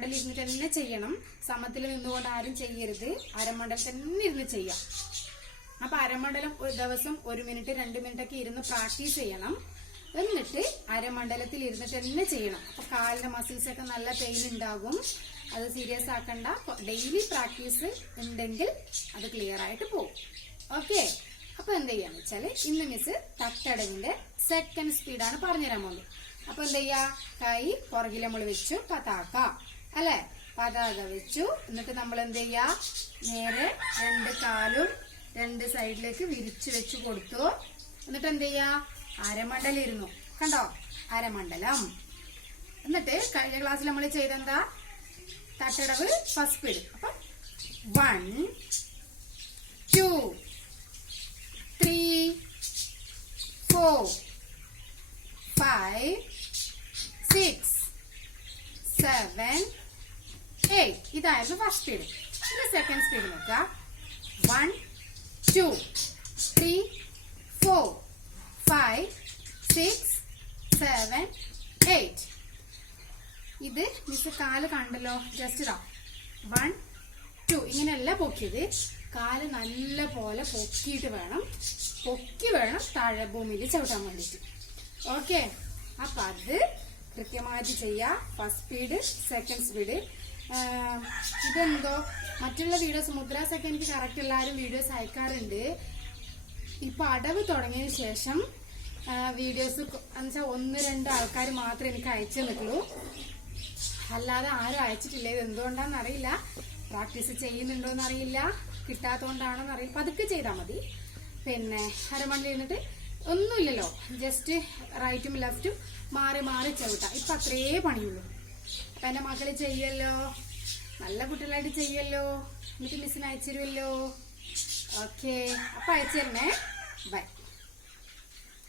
അരമണ്ടൽ ഇരുന്നിട്ട് തന്നെ ചെയ്യണം. സമത്തിൽ നിന്നുകൊണ്ട് ആരും ചെയ്യരുത്. അരമണ്ടൽ തന്നെ ഇരുന്ന് ചെയ്യാം. അപ്പൊ അരമണ്ഡലം ഒരു ദിവസം 1 മിനിറ്റ് 2 മിനിറ്റ് ഒക്കെ ഇരുന്ന് പ്രാക്ടീസ് ചെയ്യണം. എന്നിട്ട് അരമണ്ഡലത്തിൽ ഇരുന്നിട്ട് തന്നെ ചെയ്യണം. അപ്പൊ കാലിന്റെ മസിൽസ് ഒക്കെ നല്ല പെയിൻ ഉണ്ടാകും. അത് സീരിയസ് ആക്കണ്ട. ഡെയിലി പ്രാക്ടീസ് ഉണ്ടെങ്കിൽ അത് ക്ലിയർ ആയിട്ട് പോകും. ഓക്കെ. അപ്പൊ എന്ത് ചെയ്യാന്ന് വെച്ചാല് ഇന്ന് മിസ് തട്ടടവിന്റെ സെക്കൻഡ് സ്പീഡാണ് പറഞ്ഞുതരാൻ പോകുന്നത്. അപ്പൊ എന്ത് ചെയ്യാ, കൈ പുറകിൽ നമ്മൾ വെച്ചു, പതാക അല്ലെ, പതാക വെച്ചു. എന്നിട്ട് നമ്മൾ എന്ത് ചെയ്യാ, നേരെ 2 കാലും 2 സൈഡിലേക്ക് വിരിച്ചു വെച്ചു കൊടുത്തു. എന്നിട്ട് എന്ത് ചെയ്യാ, അരമണ്ഡലം ഇരുന്നു. കണ്ടോ, അരമണ്ഡലം. എന്നിട്ട് കഴിഞ്ഞ ക്ലാസ്സിൽ നമ്മൾ ചെയ്തെന്താ, തട്ടടവ് ഫസ്റ്റ് സ്പീഡ്. അപ്പൊ 1 2 3 4 5 6 7 8. ഇതായിരുന്നു ഫസ്റ്റ് സ്പീഡ്. ഇത് സെക്കൻഡ് സ്പീഡ് നോക്കുക. 1 2 3 4 5 6 7 8. ഇത് മിസ് കാല് കണ്ടല്ലോ, ജസ്റ്റ് ഇതാ 1 2 ഇങ്ങനെയല്ല പൊക്കിയത്. കാല് നല്ല പോലെ പൊക്കി വേണം താഴെ ഭൂമിയിൽ ചവിട്ടാൻ വേണ്ടിട്ട്. ഓക്കെ. അപ്പൊ അത് കൃത്യമായിട്ട് ചെയ്യാ. First speed, second speed. ഇതെന്തോ മറ്റുള്ള വീഡിയോസ് മുദ്രാസൊക്കെ എനിക്ക് കറക്റ്റ് എല്ലാവരും വീഡിയോസ് അയക്കാറുണ്ട്. ഇപ്പൊ അടവ് തുടങ്ങിയതിന് ശേഷം വീഡിയോസ് എന്നുവെച്ചാൽ 1-2 ആൾക്കാർ മാത്രമേ എനിക്ക് അയച്ചു തന്നിട്ടുള്ളൂ. അല്ലാതെ ആരും അയച്ചിട്ടില്ല. ഇത് എന്തുകൊണ്ടാന്ന് അറിയില്ല, പ്രാക്ടീസ് ചെയ്യുന്നുണ്ടോന്ന് അറിയില്ല, കിട്ടാത്തോണ്ടാണോന്ന് അറിയില്ല. പതുക്കെ ചെയ്താൽ മതി. പിന്നെ അരമണ്ഡലം ഇരുന്നിട്ട് ഒന്നുമില്ലല്ലോ, ജസ്റ്റ് റൈറ്റും ലെഫ്റ്റും മാറി മാറി ചവിട്ടാം. ഇപ്പൊ അത്രേ പണിയുള്ളൂ. അപ്പൊ എന്റെ മക്കള് ചെയ്യല്ലോ, നല്ല കുട്ടികളായിട്ട് ചെയ്യല്ലോ. എന്നിട്ട് മിസ്സിന് അയച്ചു തരുമല്ലോ. ഓക്കെ. അപ്പൊ അയച്ചു തരണേ. ബൈ.